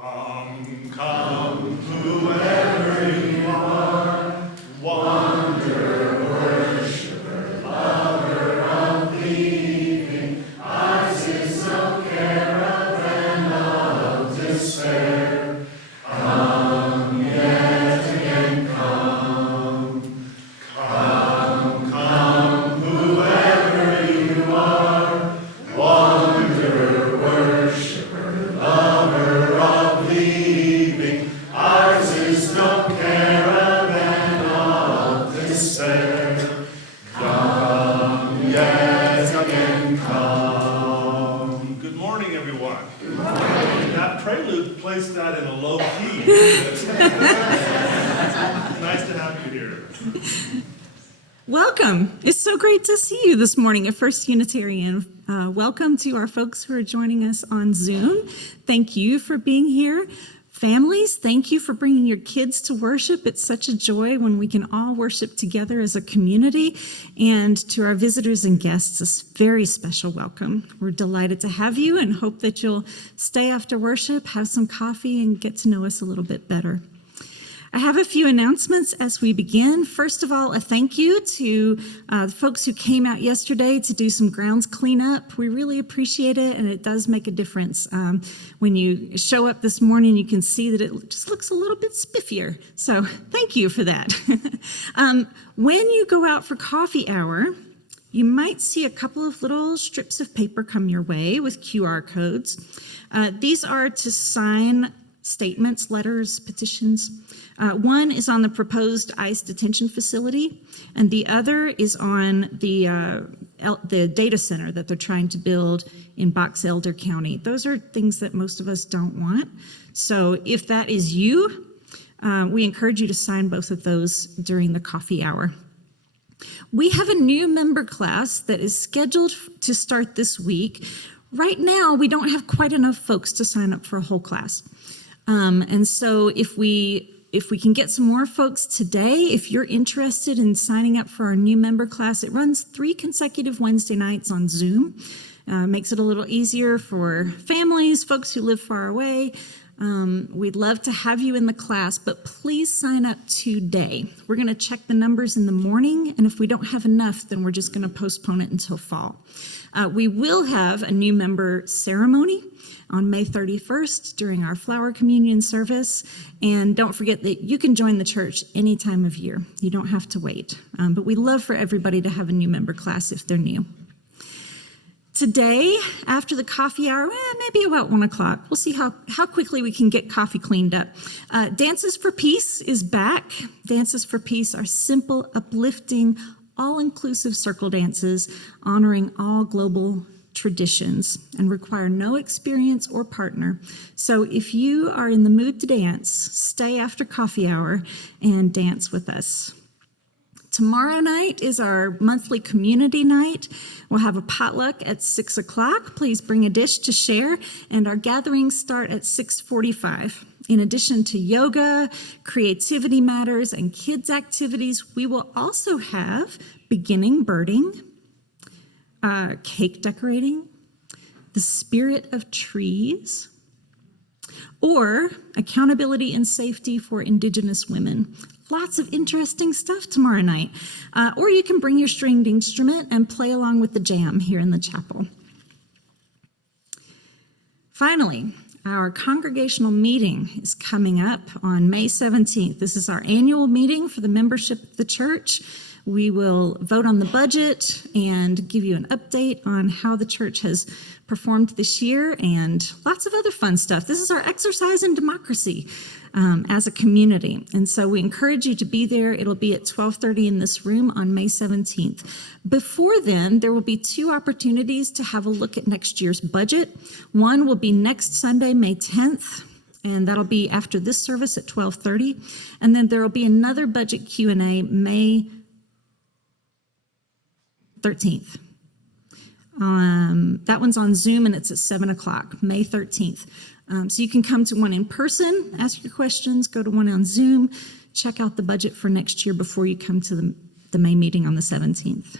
Come, come, whoever you are, wanderer, worshiper, lover of leaving, ours is no caravan of despair. Come yet again, come, come, come, whoever you are, wanderer, worshiper, lover of leaving, ours is no caravan of despair. Come yet again, come. Good morning, everyone. Good morning. That prelude placed that in a low key. Nice to have you here. Welcome. It's so great to see you this morning at First Unitarian. Welcome to our folks who are joining us on Zoom. Thank you for being here. Families, thank you for bringing your kids to worship. It's such a joy when we can all worship together as a community. And to our visitors and guests, a very special welcome. We're delighted to have you and hope that you'll stay after worship, have some coffee, and get to know us a little bit better. I have a few announcements as we begin. First of all, a thank you to the folks who came out yesterday to do some grounds cleanup. We really appreciate it, and it does make a difference. When you show up this morning, you can see that it just looks a little bit spiffier. So thank you for that. When you go out for coffee hour, you might see a couple of little strips of paper come your way with QR codes. These are to sign statements, letters, petitions. One is on the proposed ICE detention facility, and the other is on the data center that they're trying to build in Box Elder County. Those are things that most of us don't want. So if that is you, we encourage you to sign both of those during the coffee hour. We have a new member class that is scheduled to start this week. Right now, we don't have quite enough folks to sign up for a whole class. And so if we can get some more folks today, if you're interested in signing up for our new member class, it runs 3 consecutive Wednesday nights on Zoom. Makes it a little easier for families, folks who live far away. We'd love to have you in the class, but please sign up today. We're going to check the numbers in the morning, and if we don't have enough, then we're just going to postpone it until fall. We will have a new member ceremony on May 31st during our flower communion service. And don't forget that you can join the church any time of year. You don't have to wait. But we love for everybody to have a new member class if they're new. Today, after the coffee hour, maybe about 1 o'clock, we'll see how quickly we can get coffee cleaned up. Dances for Peace is back. Dances for Peace are simple, uplifting, all-inclusive circle dances honoring all global traditions and require no experience or partner. So if you are in the mood to dance, stay after coffee hour and dance with us. Tomorrow night is our monthly community night. We'll have a potluck at 6 o'clock. Please bring a dish to share, and our gatherings start at 6:45. In addition to yoga, creativity matters, and kids' activities, we will also have beginning birding, cake decorating, the spirit of trees, or accountability and safety for Indigenous women. Lots of interesting stuff tomorrow night. Or you can bring your stringed instrument and play along with the jam here in the chapel. Finally, our congregational meeting is coming up on May 17th. This is our annual meeting for the membership of the church. We will vote on the budget and give you an update on how the church has performed this year and lots of other fun stuff. This is our exercise in democracy as a community. And so we encourage you to be there. It'll be at 12:30 in this room on May 17th. Before then, there will be 2 opportunities to have a look at next year's budget. One will be next Sunday, May 10th. And that'll be after this service at 12:30. And then there will be another budget Q&A May 13th. That one's on Zoom and it's at 7 o'clock, May 13th. So you can come to one in person, ask your questions, go to one on Zoom, check out the budget for next year before you come to the May meeting on the 17th.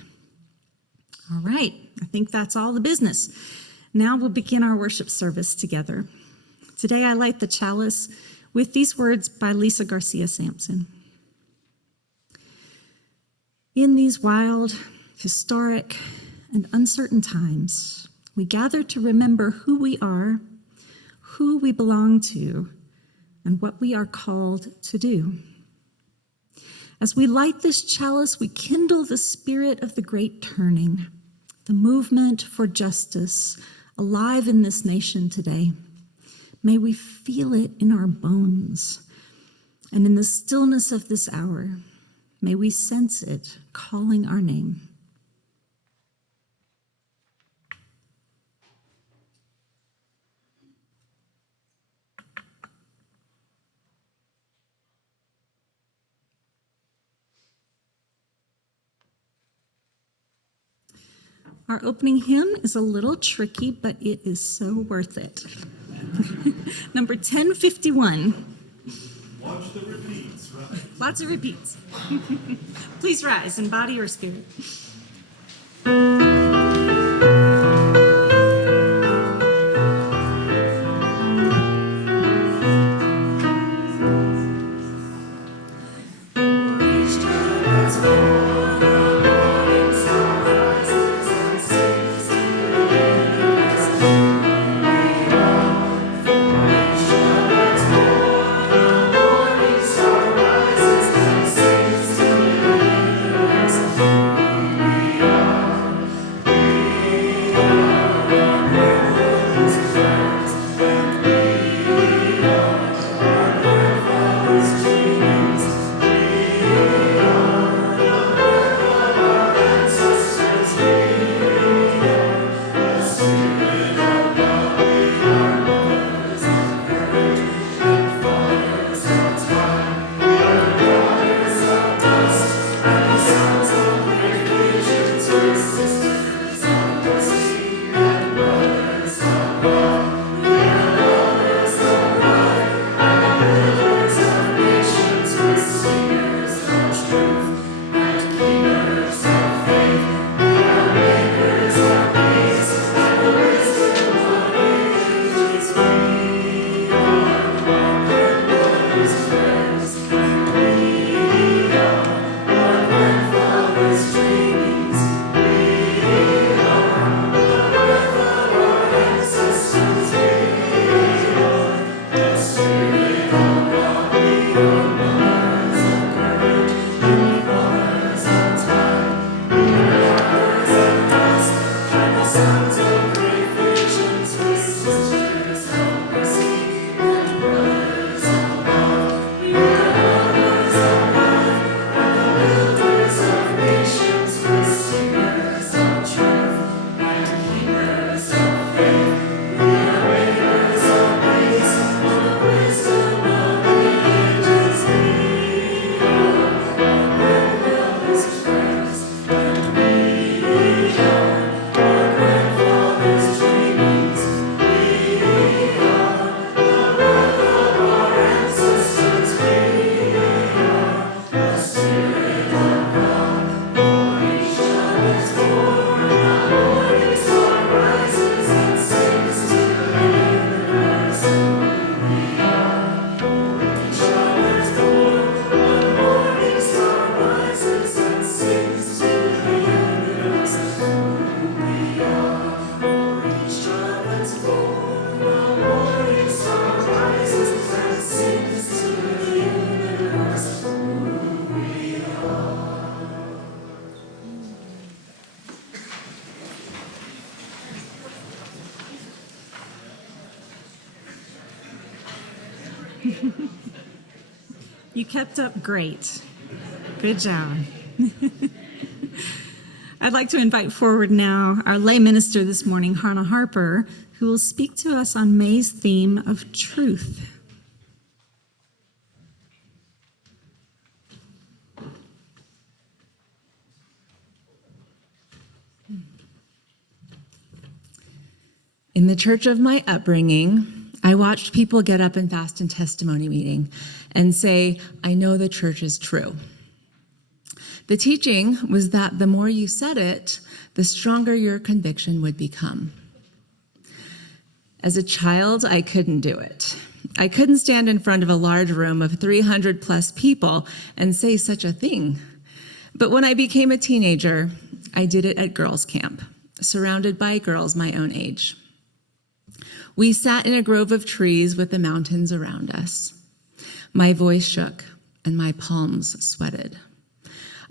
All right, I think that's all the business. Now we'll begin our worship service together. Today I light the chalice with these words by Lisa Garcia Sampson. In these wild, historic, and uncertain times, we gather to remember who we are, who we belong to, and what we are called to do. As we light this chalice, we kindle the spirit of the great turning, the movement for justice alive in this nation today. May we feel it in our bones, and in the stillness of this hour, may we sense it calling our name. Our opening hymn is a little tricky, but it is so worth it. Number 1051. Watch the repeats, right? Lots of repeats. Please rise in body or spirit. You kept up great. Good job. I'd like to invite forward now our lay minister this morning, Hana Harper, who will speak to us on May's theme of truth. In the church of my upbringing, I watched people get up and fast in testimony meeting and say, I know the church is true. The teaching was that the more you said it, the stronger your conviction would become. As a child, I couldn't do it. I couldn't stand in front of a large room of 300 plus people and say such a thing. But when I became a teenager, I did it at girls' camp, surrounded by girls my own age. We sat in a grove of trees with the mountains around us. My voice shook and my palms sweated.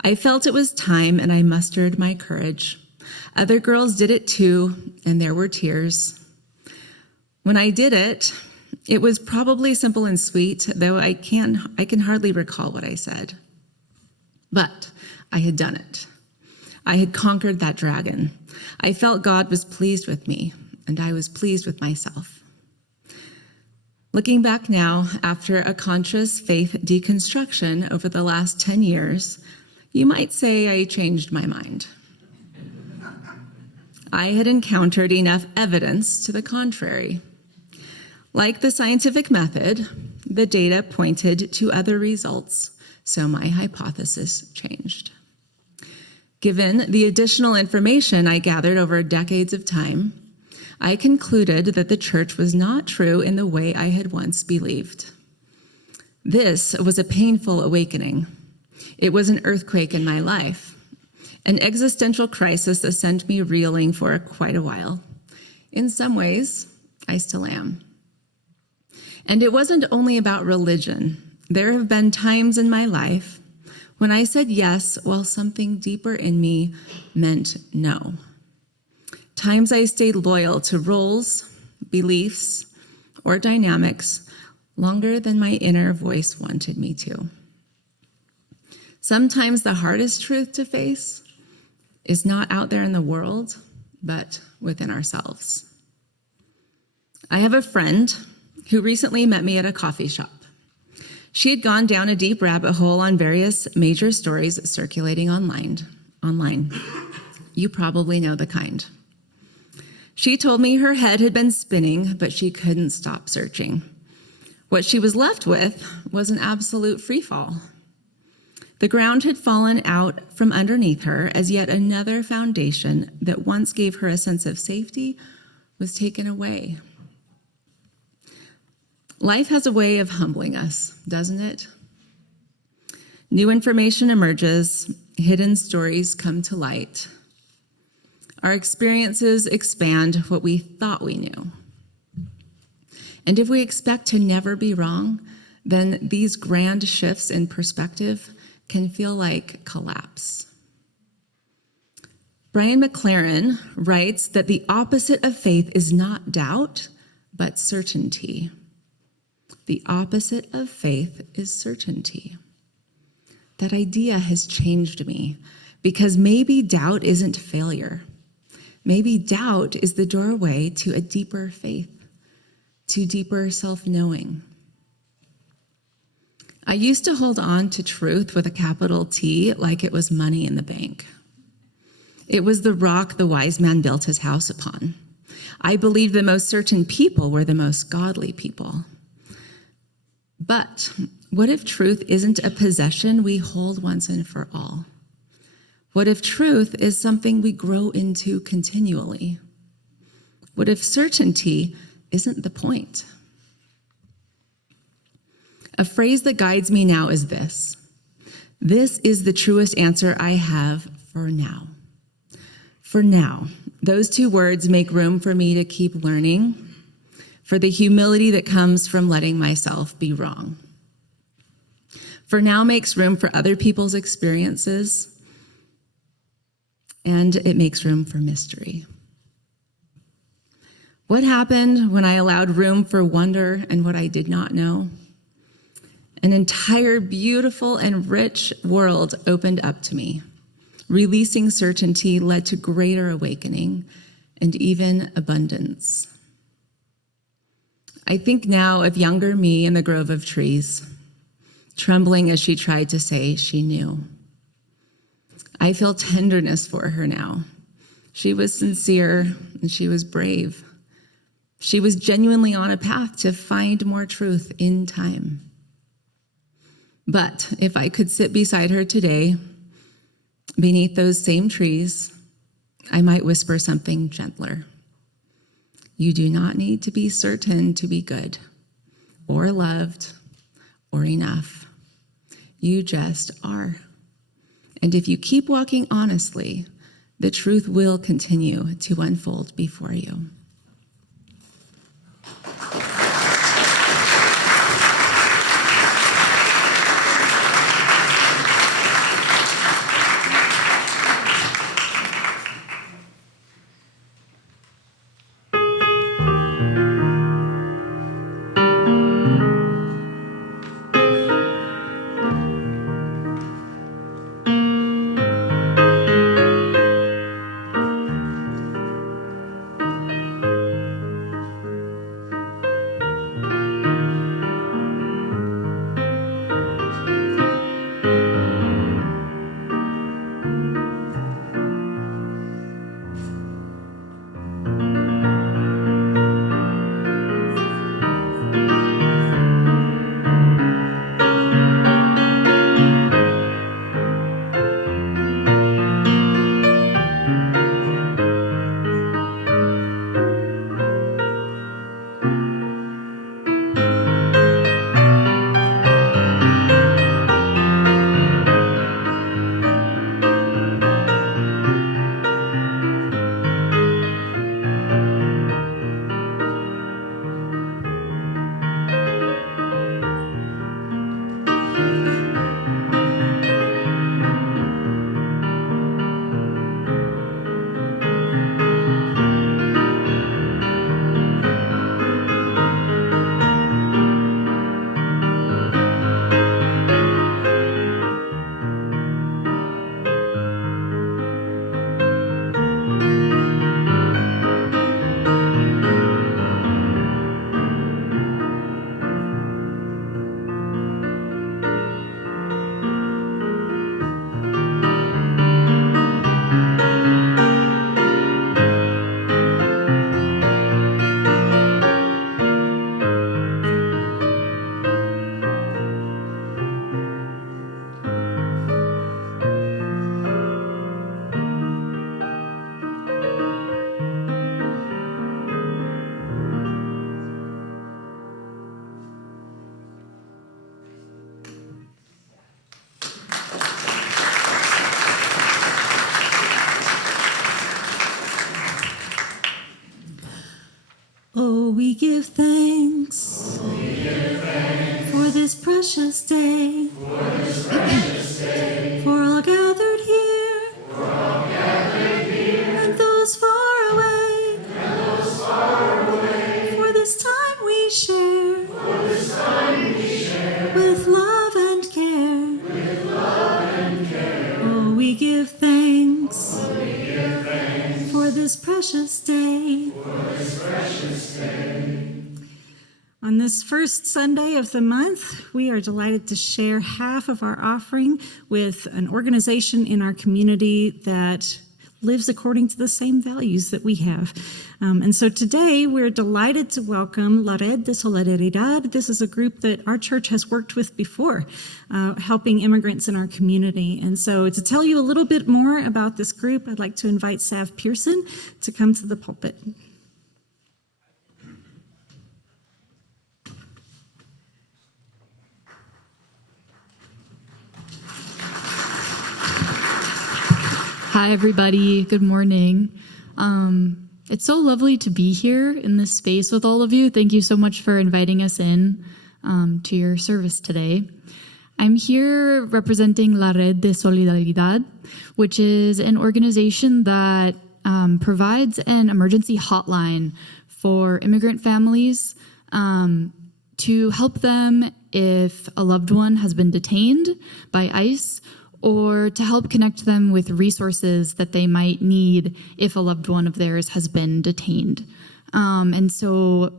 I felt it was time and I mustered my courage. Other girls did it too, and there were tears. When I did it, it was probably simple and sweet, though I can hardly recall what I said. But I had done it. I had conquered that dragon. I felt God was pleased with me, and I was pleased with myself. Looking back now, after a conscious faith deconstruction over the last 10 years, you might say I changed my mind. I had encountered enough evidence to the contrary. Like the scientific method, the data pointed to other results, so my hypothesis changed. Given the additional information I gathered over decades of time, I concluded that the church was not true in the way I had once believed. This was a painful awakening. It was an earthquake in my life, an existential crisis that sent me reeling for quite a while. In some ways, I still am. And it wasn't only about religion. There have been times in my life when I said yes while something deeper in me meant no. Times I stayed loyal to roles, beliefs, or dynamics longer than my inner voice wanted me to. Sometimes the hardest truth to face is not out there in the world, but within ourselves. I have a friend who recently met me at a coffee shop. She had gone down a deep rabbit hole on various major stories circulating online. You probably know the kind. She told me her head had been spinning, but she couldn't stop searching. What she was left with was an absolute freefall. The ground had fallen out from underneath her as yet another foundation that once gave her a sense of safety was taken away. Life has a way of humbling us, doesn't it? New information emerges, hidden stories come to light. Our experiences expand what we thought we knew. And if we expect to never be wrong, then these grand shifts in perspective can feel like collapse. Brian McLaren writes that the opposite of faith is not doubt, but certainty. The opposite of faith is certainty. That idea has changed me because maybe doubt isn't failure. Maybe doubt is the doorway to a deeper faith, to deeper self-knowing. I used to hold on to truth with a capital T like it was money in the bank. It was the rock the wise man built his house upon. I believed the most certain people were the most godly people. But what if truth isn't a possession we hold once and for all? What if truth is something we grow into continually? What if certainty isn't the point? A phrase that guides me now is this: this is the truest answer I have for now. For now, those two words make room for me to keep learning, for the humility that comes from letting myself be wrong. For now makes room for other people's experiences, and it makes room for mystery. What happened when I allowed room for wonder and what I did not know? An entire beautiful and rich world opened up to me. Releasing certainty led to greater awakening and even abundance. I think now of younger me in the grove of trees, trembling as she tried to say she knew. I feel tenderness for her now. She was sincere and she was brave. She was genuinely on a path to find more truth in time. But if I could sit beside her today, beneath those same trees, I might whisper something gentler. You do not need to be certain to be good or loved or enough. You just are. And if you keep walking honestly, the truth will continue to unfold before you. Oh, we give thanks for this precious day, for all gathered here, and those far away, for this time we share, with love and care. Oh, we give thanks for this precious day. On this first Sunday of the month, we are delighted to share half of our offering with an organization in our community that lives according to the same values that we have. And so today we're delighted to welcome La Red de Solidaridad. This is a group that our church has worked with before, helping immigrants in our community. And so to tell you a little bit more about this group, I'd like to invite Sav Pearson to come to the pulpit. Hi, everybody. Good morning. It's so lovely to be here in this space with all of you. Thank you so much for inviting us in to your service today. I'm here representing La Red de Solidaridad, which is an organization that provides an emergency hotline for immigrant families to help them if a loved one has been detained by ICE, or to help connect them with resources that they might need if a loved one of theirs has been detained. And so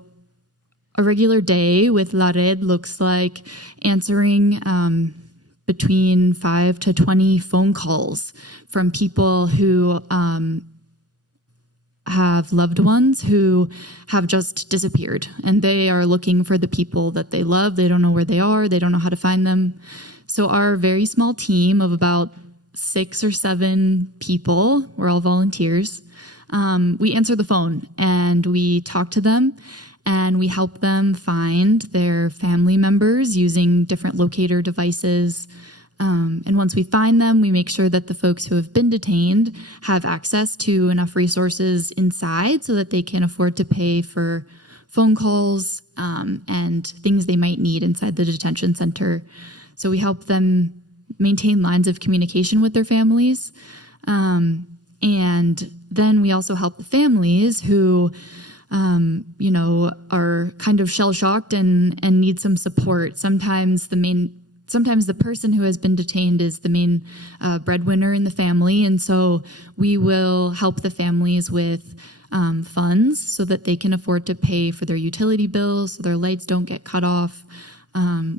a regular day with La Red looks like answering between 5 to 20 phone calls from people who have loved ones who have just disappeared, and they are looking for the people that they love. They don't know where they are. They don't know how to find them. So our very small team of about 6 or 7 people, we're all volunteers, we answer the phone and we talk to them and we help them find their family members using different locator devices. And once we find them, we make sure that the folks who have been detained have access to enough resources inside so that they can afford to pay for phone calls and things they might need inside the detention center. So we help them maintain lines of communication with their families. And then we also help the families who, are kind of shell-shocked and need some support. Sometimes the person who has been detained is the main breadwinner in the family, and so we will help the families with funds so that they can afford to pay for their utility bills so their lights don't get cut off.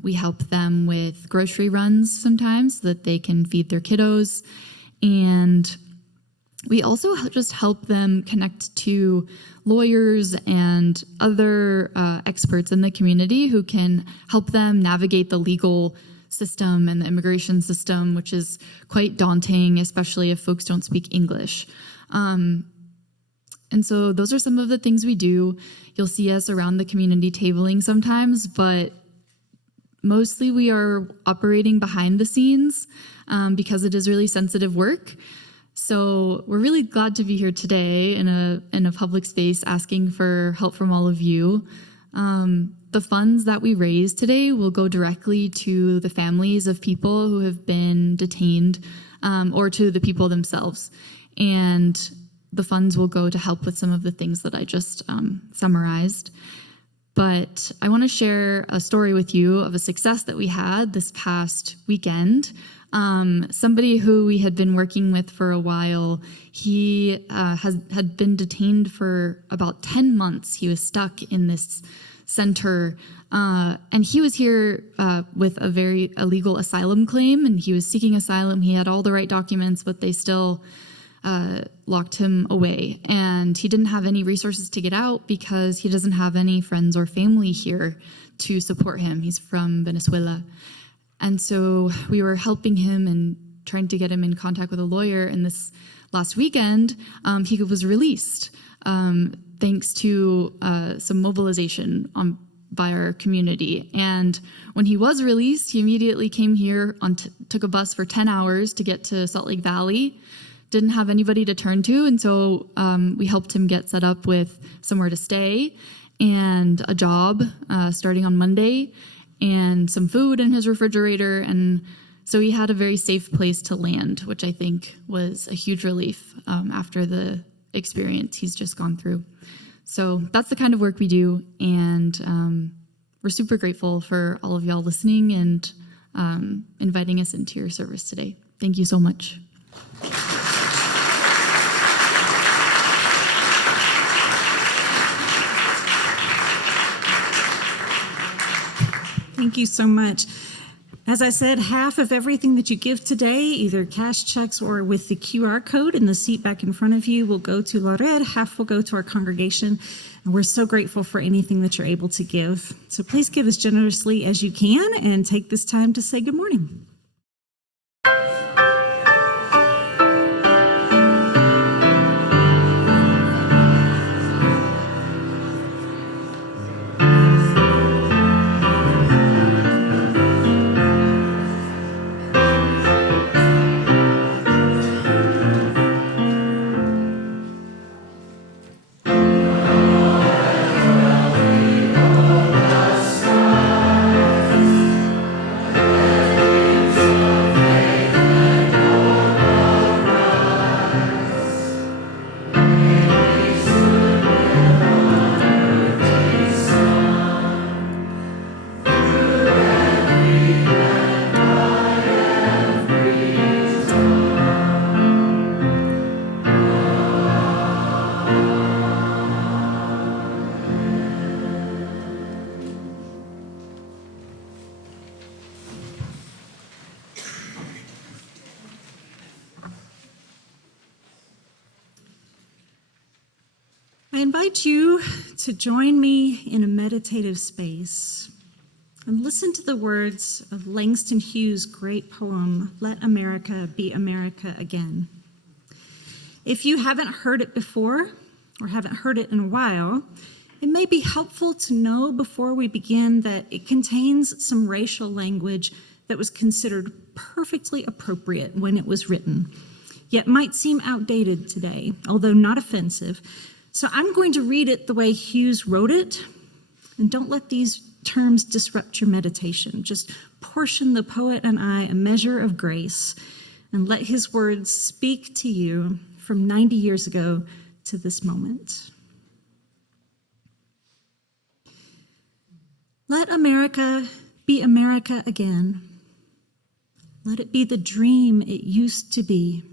We help them with grocery runs sometimes so that they can feed their kiddos, and we also just help them connect to lawyers and other experts in the community who can help them navigate the legal system and the immigration system, which is quite daunting, especially if folks don't speak English. And so those are some of the things we do. You'll see us around the community tabling sometimes, but mostly we are operating behind the scenes because it is really sensitive work. So we're really glad to be here today in a public space asking for help from all of you. The funds that we raise today will go directly to the families of people who have been detained or to the people themselves. And the funds will go to help with some of the things that I just summarized. But I want to share a story with you of a success that we had this past weekend. Somebody who we had been working with for a while, he had been detained for about 10 months. He was stuck in this center, and he was here with a very illegal asylum claim, and he was seeking asylum. He had all the right documents, but they still locked him away, and he didn't have any resources to get out because he doesn't have any friends or family here to support him. He's from Venezuela. And so we were helping him and trying to get him in contact with a lawyer. And this last weekend, he was released thanks to some mobilization by our community. And when he was released, he immediately came here, took a bus for 10 hours to get to Salt Lake Valley. Didn't have anybody to turn to. And so we helped him get set up with somewhere to stay and a job starting on Monday, and some food in his refrigerator. And so he had a very safe place to land, which I think was a huge relief after the experience he's just gone through. So that's the kind of work we do. And we're super grateful for all of y'all listening and inviting us into your service today. Thank you so much. Thank you so much. As I said, half of everything that you give today, either cash checks or with the QR code in the seat back in front of you, will go to La Red, half will go to our congregation. And we're so grateful for anything that you're able to give. So please give as generously as you can and take this time to say good morning. I invite you to join me in a meditative space and listen to the words of Langston Hughes' great poem, Let America Be America Again. If you haven't heard it before or haven't heard it in a while, it may be helpful to know before we begin that it contains some racial language that was considered perfectly appropriate when it was written, yet might seem outdated today, although not offensive. So I'm going to read it the way Hughes wrote it, and don't let these terms disrupt your meditation. Just portion the poet and I a measure of grace, and let his words speak to you from 90 years ago to this moment. Let America be America again. Let it be the dream it used to be.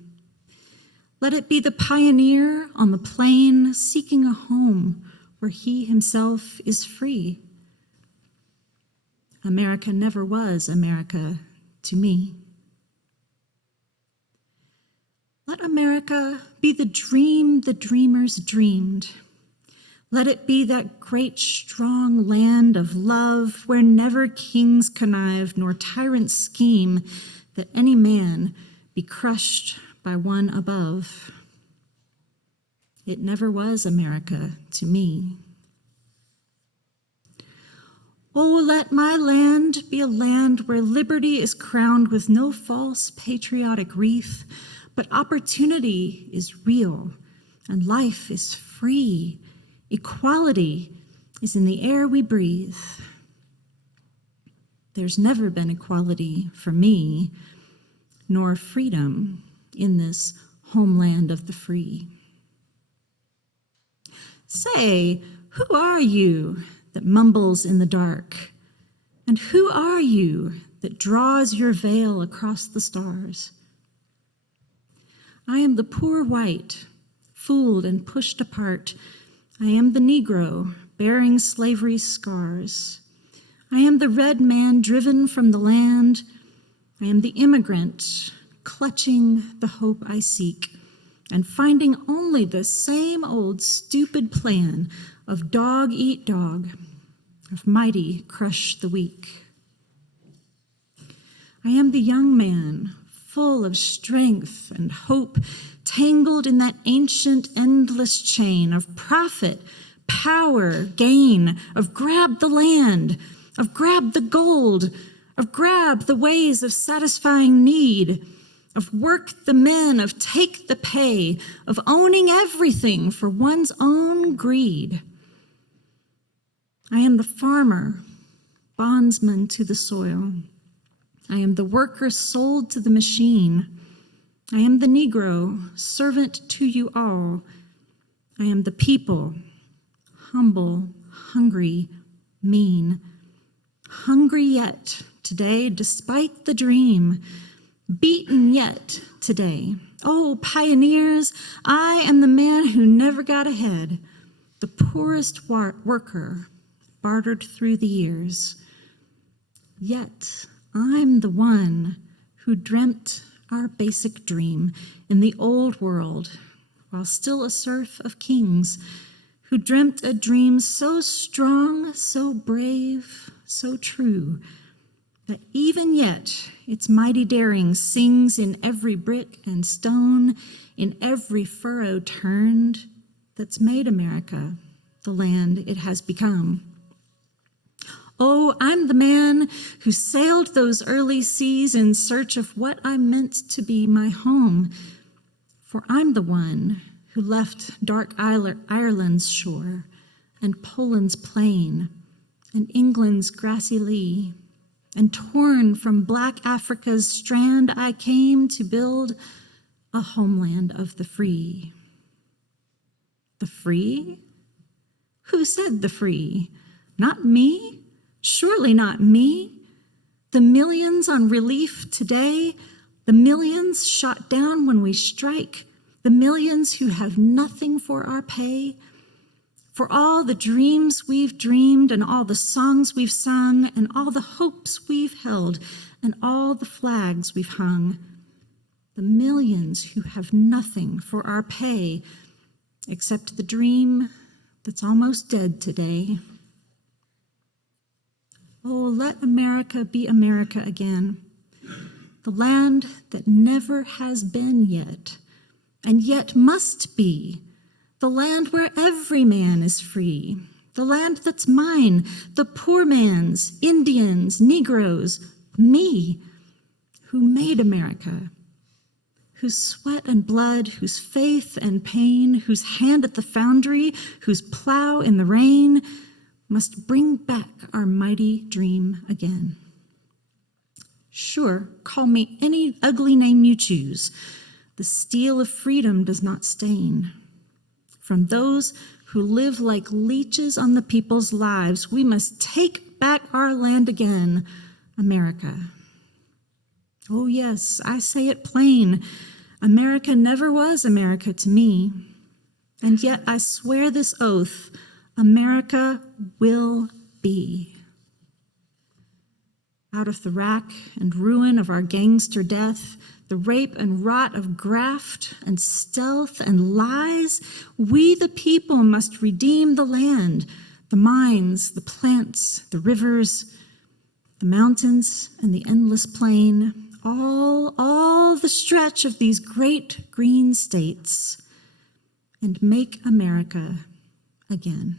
Let it be the pioneer on the plain seeking a home where he himself is free. America never was America to me. Let America be the dream the dreamers dreamed. Let it be that great strong land of love where never kings connive nor tyrants scheme that any man be crushed by one above. It never was America to me. Oh, let my land be a land where liberty is crowned with no false patriotic wreath, but opportunity is real and life is free. Equality is in the air we breathe. There's never been equality for me, nor freedom in this homeland of the free. Say, who are you that mumbles in the dark? And who are you that draws your veil across the stars? I am the poor white, fooled and pushed apart. I am the Negro, bearing slavery's scars. I am the red man driven from the land. I am the immigrant, clutching the hope I seek, and finding only the same old stupid plan of dog eat dog, of mighty crush the weak. I am the young man, full of strength and hope, tangled in that ancient endless chain of profit, power, gain, of grab the land, of grab the gold, of grab the ways of satisfying need, of work the men, of take the pay, of owning everything for one's own greed. I am the farmer, bondsman to the soil. I am the worker sold to the machine. I am the Negro, servant to you all. I am the people, humble, hungry, mean. Hungry yet today, despite the dream. Beaten yet today. Oh, pioneers, I am the man who never got ahead. The poorest worker, bartered through the years. Yet I'm the one who dreamt our basic dream in the old world, while still a serf of kings, who dreamt a dream so strong, so brave, so true, that even yet its mighty daring sings in every brick and stone, in every furrow turned, that's made America the land it has become. Oh, I'm the man who sailed those early seas in search of what I meant to be my home, for I'm the one who left dark Ireland's shore and Poland's plain and England's grassy lea, and torn from black Africa's strand, I came to build a homeland of the free. The free? Who said the free? Not me? Surely not me. The millions on relief today, the millions shot down when we strike, the millions who have nothing for our pay, for all the dreams we've dreamed and all the songs we've sung and all the hopes we've held and all the flags we've hung, the millions who have nothing for our pay except the dream that's almost dead today. Oh, let America be America again, the land that never has been yet, and yet must be, the land where every man is free, the land that's mine, the poor man's, Indians, Negroes, me, who made America, whose sweat and blood, whose faith and pain, whose hand at the foundry, whose plow in the rain, must bring back our mighty dream again. Sure, call me any ugly name you choose. The steel of freedom does not stain. From those who live like leeches on the people's lives, we must take back our land again, America. Oh yes, I say it plain. America never was America to me. And yet I swear this oath, America will be. Out of the rack and ruin of our gangster death, the rape and rot of graft and stealth and lies, we the people must redeem the land, the mines, the plants, the rivers, the mountains and the endless plain, all the stretch of these great green states, and make America again.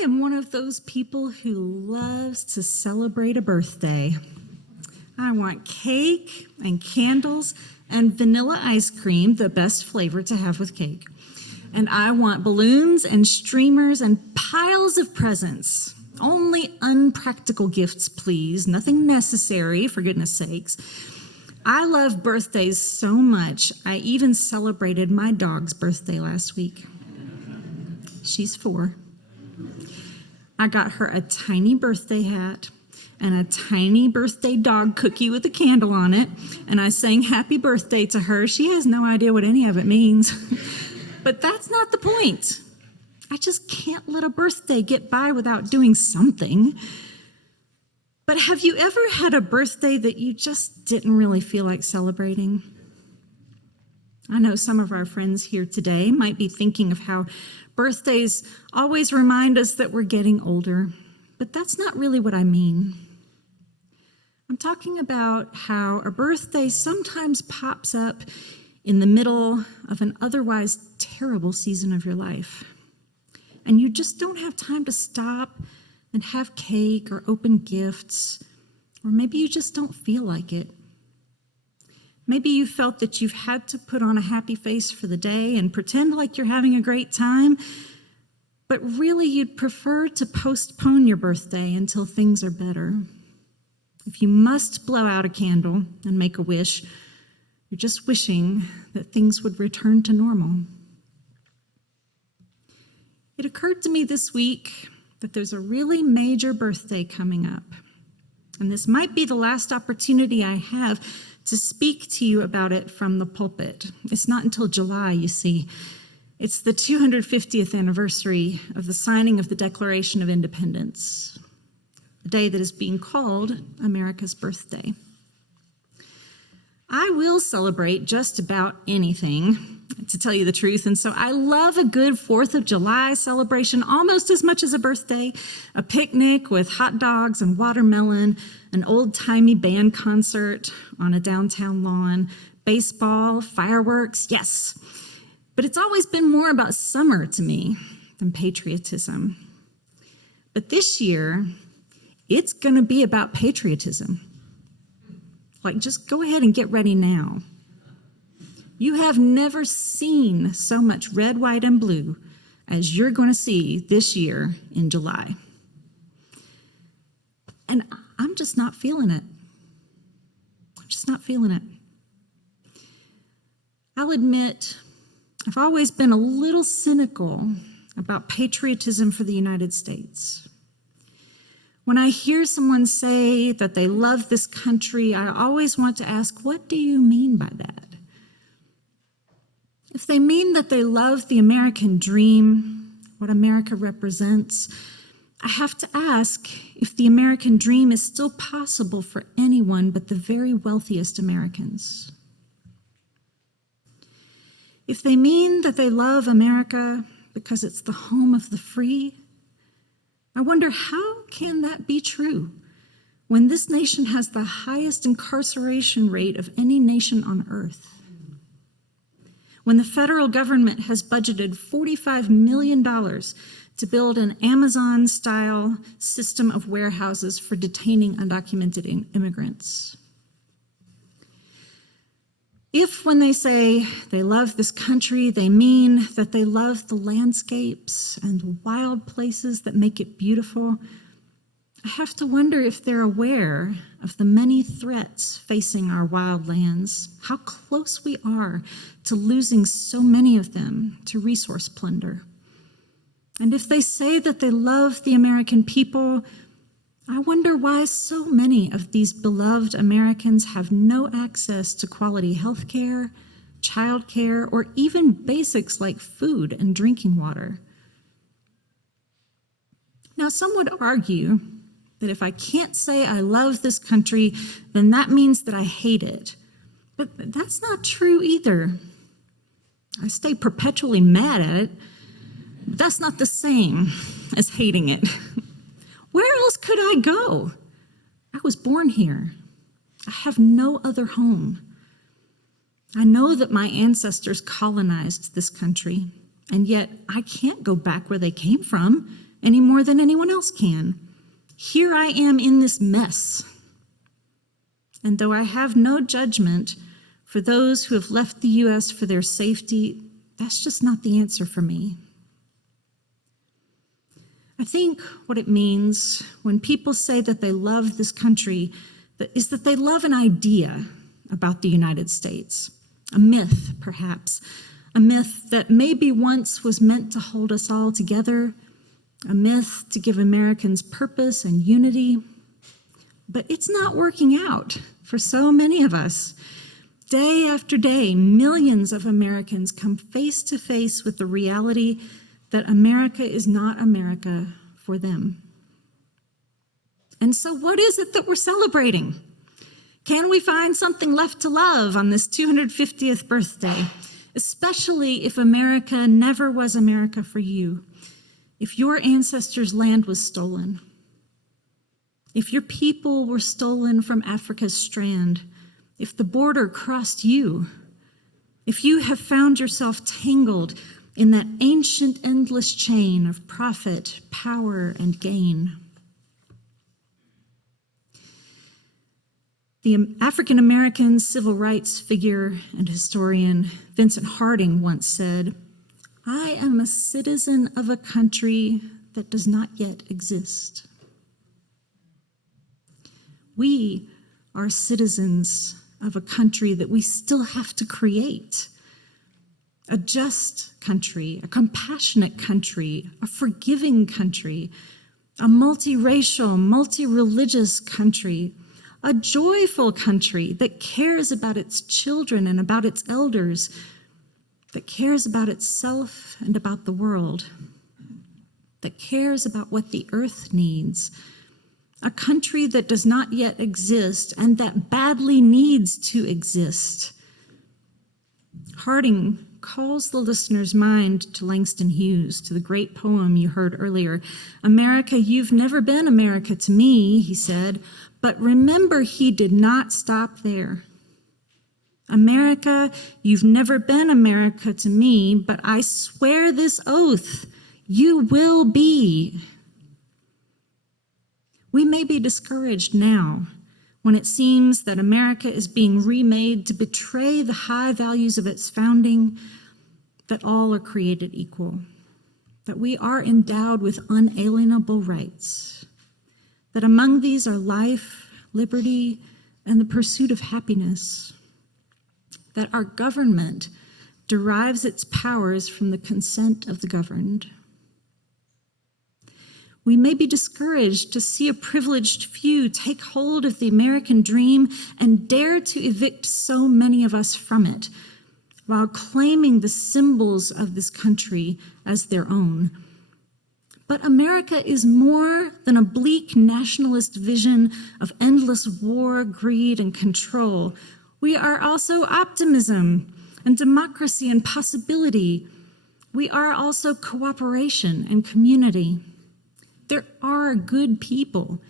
I am one of those people who loves to celebrate a birthday. I want cake and candles and vanilla ice cream, the best flavor to have with cake. And I want balloons and streamers and piles of presents. Only unpractical gifts, please. Nothing necessary, for goodness sakes. I love birthdays so much, I even celebrated my dog's birthday last week. She's 4. I got her a tiny birthday hat and a tiny birthday dog cookie with a candle on it, and I sang happy birthday to her. She has no idea what any of it means. But that's not the point. I just can't let a birthday get by without doing something. But have you ever had a birthday that you just didn't really feel like celebrating? I know some of our friends here today might be thinking of how birthdays always remind us that we're getting older, but that's not really what I mean. I'm talking about how a birthday sometimes pops up in the middle of an otherwise terrible season of your life, and you just don't have time to stop and have cake or open gifts, or maybe you just don't feel like it. Maybe you felt that you've had to put on a happy face for the day and pretend like you're having a great time, but really you'd prefer to postpone your birthday until things are better. If you must blow out a candle and make a wish, you're just wishing that things would return to normal. It occurred to me this week that there's a really major birthday coming up. And this might be the last opportunity I have to speak to you about it from the pulpit. It's not until July, you see. It's the 250th anniversary of the signing of the Declaration of Independence, the day that is being called America's birthday. I will celebrate just about anything, to tell you the truth, and so I love a good 4th of July celebration almost as much as a birthday, a picnic with hot dogs and watermelon, an old-timey band concert on a downtown lawn, baseball, fireworks, yes. But it's always been more about summer to me than patriotism. But this year, it's going to be about patriotism. Like, just go ahead and get ready now. You have never seen so much red, white, and blue as you're going to see this year in July. And I'm just not feeling it. I'm just not feeling it. I'll admit, I've always been a little cynical about patriotism for the United States. When I hear someone say that they love this country, I always want to ask, what do you mean by that? If they mean that they love the American dream, what America represents, I have to ask if the American dream is still possible for anyone but the very wealthiest Americans. If they mean that they love America because it's the home of the free, I wonder, how can that be true when this nation has the highest incarceration rate of any nation on earth? When the federal government has budgeted $45 million to build an Amazon-style system of warehouses for detaining undocumented immigrants? If when they say they love this country, they mean that they love the landscapes and wild places that make it beautiful, I have to wonder if they're aware of the many threats facing our wild lands, how close we are to losing so many of them to resource plunder. And if they say that they love the American people, I wonder why so many of these beloved Americans have no access to quality health care, child care, or even basics like food and drinking water. Now, some would argue that if I can't say I love this country, then that means that I hate it. But that's not true either. I stay perpetually mad at it, but that's not the same as hating it. Where else could I go? I was born here. I have no other home. I know that my ancestors colonized this country, and yet I can't go back where they came from any more than anyone else can. Here I am in this mess. And though I have no judgment for those who have left the U.S. for their safety, that's just not the answer for me. I think what it means when people say that they love this country is that they love an idea about the United States, a myth, perhaps, a myth that maybe once was meant to hold us all together, a myth to give Americans purpose and unity. But it's not working out for so many of us. Day after day, millions of Americans come face to face with the reality that America is not America for them. And so what is it that we're celebrating? Can we find something left to love on this 250th birthday, especially if America never was America for you, if your ancestors' land was stolen, if your people were stolen from Africa's strand, if the border crossed you, if you have found yourself tangled in that ancient endless chain of profit, power, and gain. The African-American civil rights figure and historian Vincent once said, "I am a citizen of a country that does not yet exist." We are citizens of a country that we still have to create. A just country, a compassionate country, a forgiving country, a multiracial, multi-religious country, a joyful country that cares about its children and about its elders, that cares about itself and about the world, that cares about what the earth needs, a country that does not yet exist and that badly needs to exist. Harding calls the listener's mind to Langston Hughes, to the great poem you heard earlier. "America, you've never been America to me," he said, but remember, he did not stop there. "America, you've never been America to me, but I swear this oath, you will be." We may be discouraged now when it seems that America is being remade to betray the high values of its founding, that all are created equal, that we are endowed with unalienable rights, that among these are life, liberty, and the pursuit of happiness, that our government derives its powers from the consent of the governed. We may be discouraged to see a privileged few take hold of the American dream and dare to evict so many of us from it, while claiming the symbols of this country as their own. But America is more than a bleak nationalist vision of endless war, greed, and control. We are also optimism and democracy and possibility. We are also cooperation and community. There are good people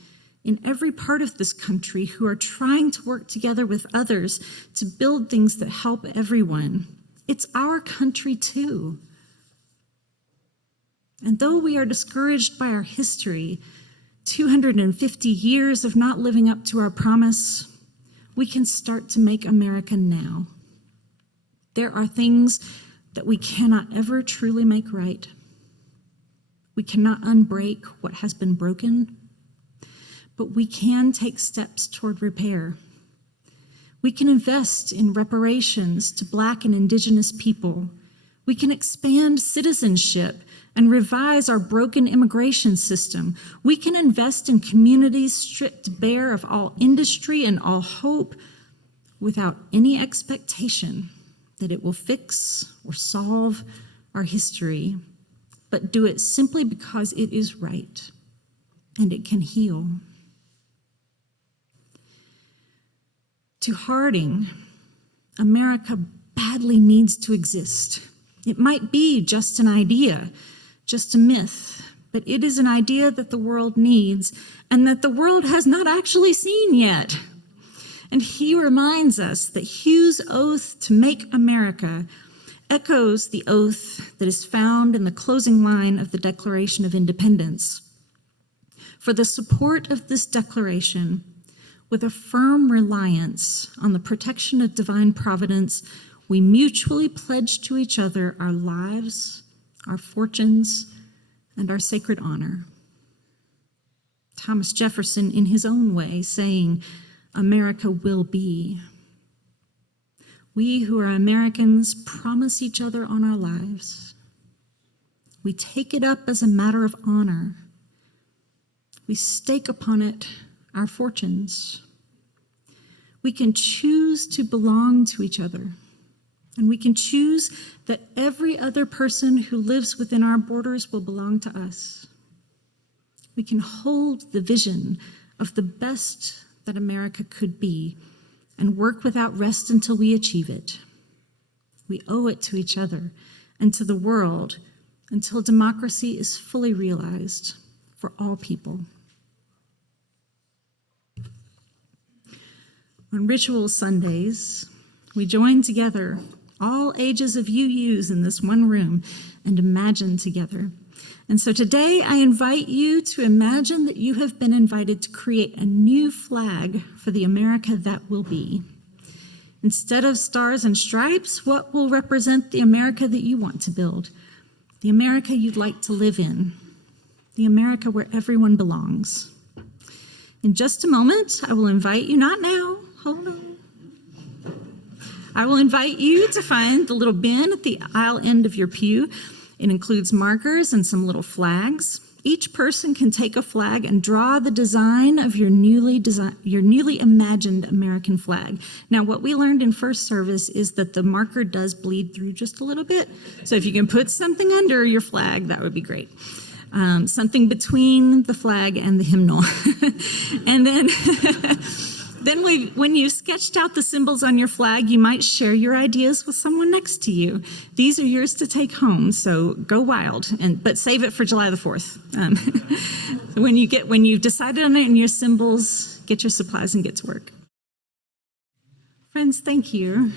in every part of this country who are trying to work together with others to build things that help everyone. It's our country too. And though we are discouraged by our history, 250 years of not living up to our promise, we can start to make America now. There are things that we cannot ever truly make right. We cannot unbreak what has been broken, but we can take steps toward repair. We can invest in reparations to Black and Indigenous people. We can expand citizenship and revise our broken immigration system. We can invest in communities stripped bare of all industry and all hope without any expectation that it will fix or solve our history, but do it simply because it is right and it can heal. To Harding, America badly needs to exist. It might be just an idea, just a myth, but it is an idea that the world needs and that the world has not actually seen yet. And he reminds us that Hughes' oath to make America echoes the oath that is found in the closing line of the Declaration of Independence. For the support of this declaration, with a firm reliance on the protection of divine providence, we mutually pledge to each other our lives, our fortunes, and our sacred honor. Thomas Jefferson in his own way, saying, "America will be." We who are Americans promise each other on our lives. We take it up as a matter of honor. We stake upon it our fortunes. We can choose to belong to each other, and we can choose that every other person who lives within our borders will belong to us. We can hold the vision of the best that America could be and work without rest until we achieve it. We owe it to each other and to the world until democracy is fully realized for all people. On ritual Sundays, we join together, all ages of UUs in this one room, and imagine together. And so today I invite you to imagine that you have been invited to create a new flag for the America that will be. Instead of stars and stripes, what will represent the America that you want to build? The America you'd like to live in. The America where everyone belongs. In just a moment, I will invite you, not now, hold on. I will invite you to find the little bin at the aisle end of your pew. It includes markers and some little flags. Each person can take a flag and draw the design of your newly imagined American flag. Now, what we learned in first service is that the marker does bleed through just a little bit. So if you can put something under your flag, that would be great. Something between the flag and the hymnal. And then when you sketched out the symbols on your flag, you might share your ideas with someone next to you. These are yours to take home, so go wild, but save it for July the 4th. When you've decided on it and your symbols, get your supplies and get to work. Friends, thank you.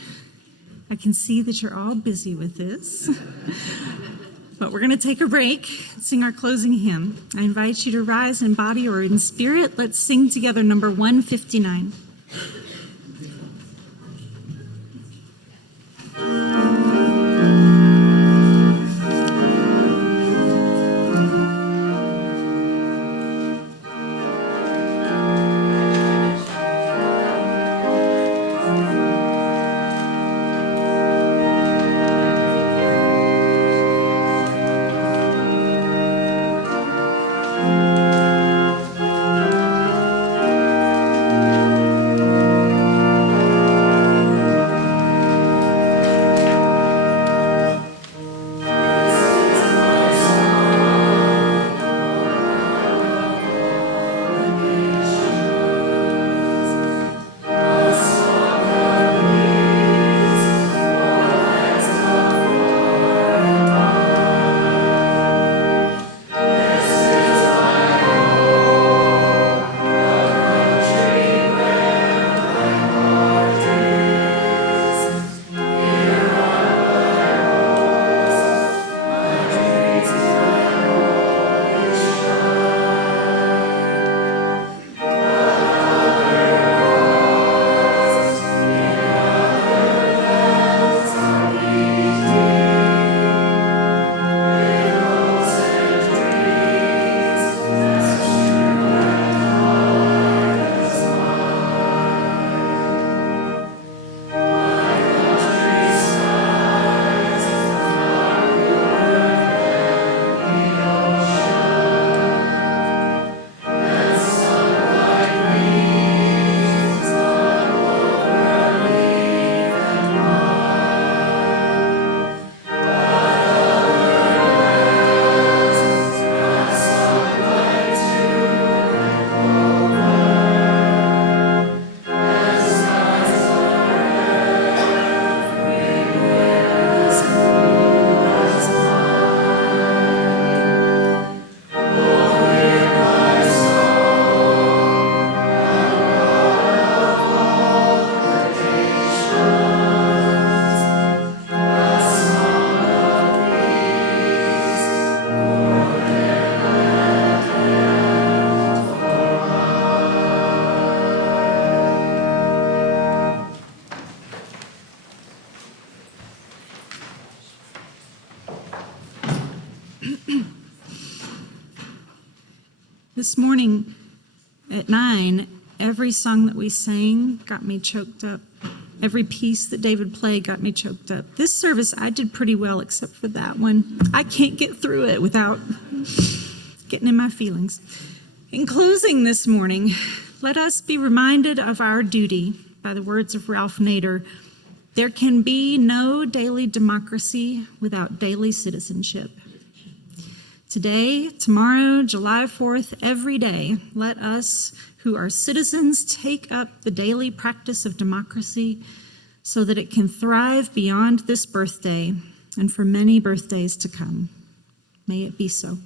I can see that you're all busy with this. But we're going to take a break, sing our closing hymn. I invite you to rise in body or in spirit. Let's sing together number 159. This morning, at 9, every song that we sang got me choked up. Every piece that David played got me choked up. This service, I did pretty well except for that one. I can't get through it without getting in my feelings. In closing this morning, let us be reminded of our duty by the words of Ralph Nader. There can be no daily democracy without daily citizenship. Today, tomorrow, July 4th, every day, let us who are citizens take up the daily practice of democracy so that it can thrive beyond this birthday and for many birthdays to come. May it be so.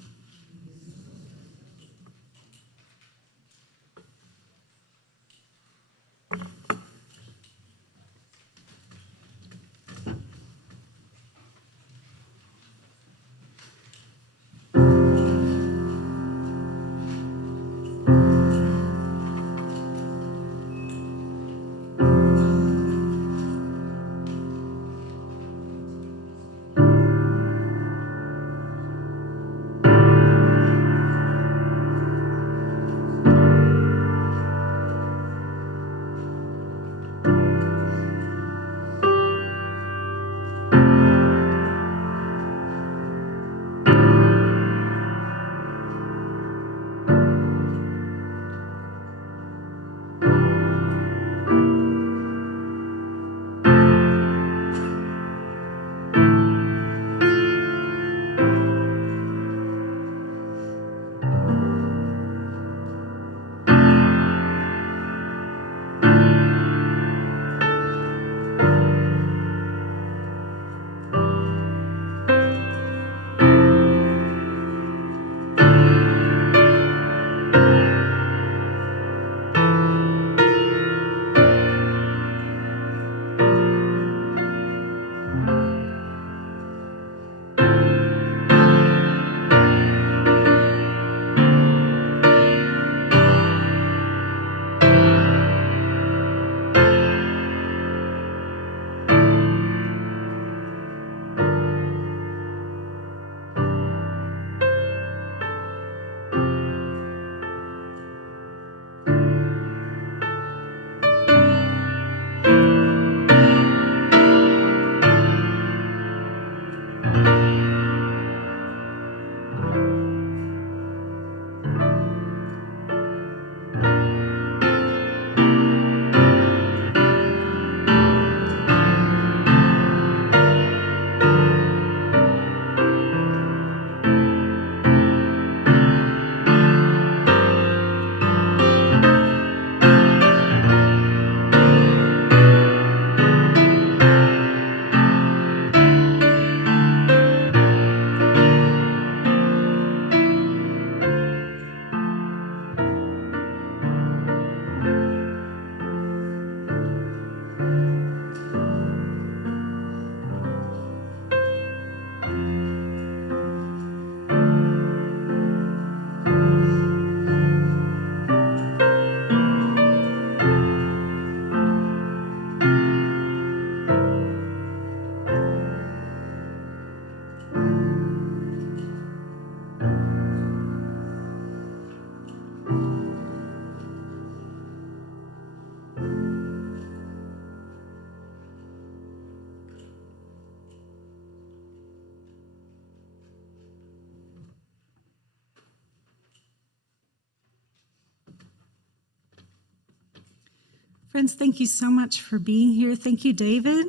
Friends, thank you so much for being here. Thank you, David.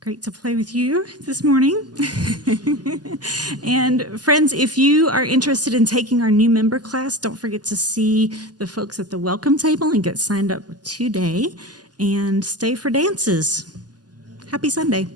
Great to play with you this morning. And friends, if you are interested in taking our new member class, don't forget to see the folks at the welcome table and get signed up today. And stay for dances. Happy Sunday.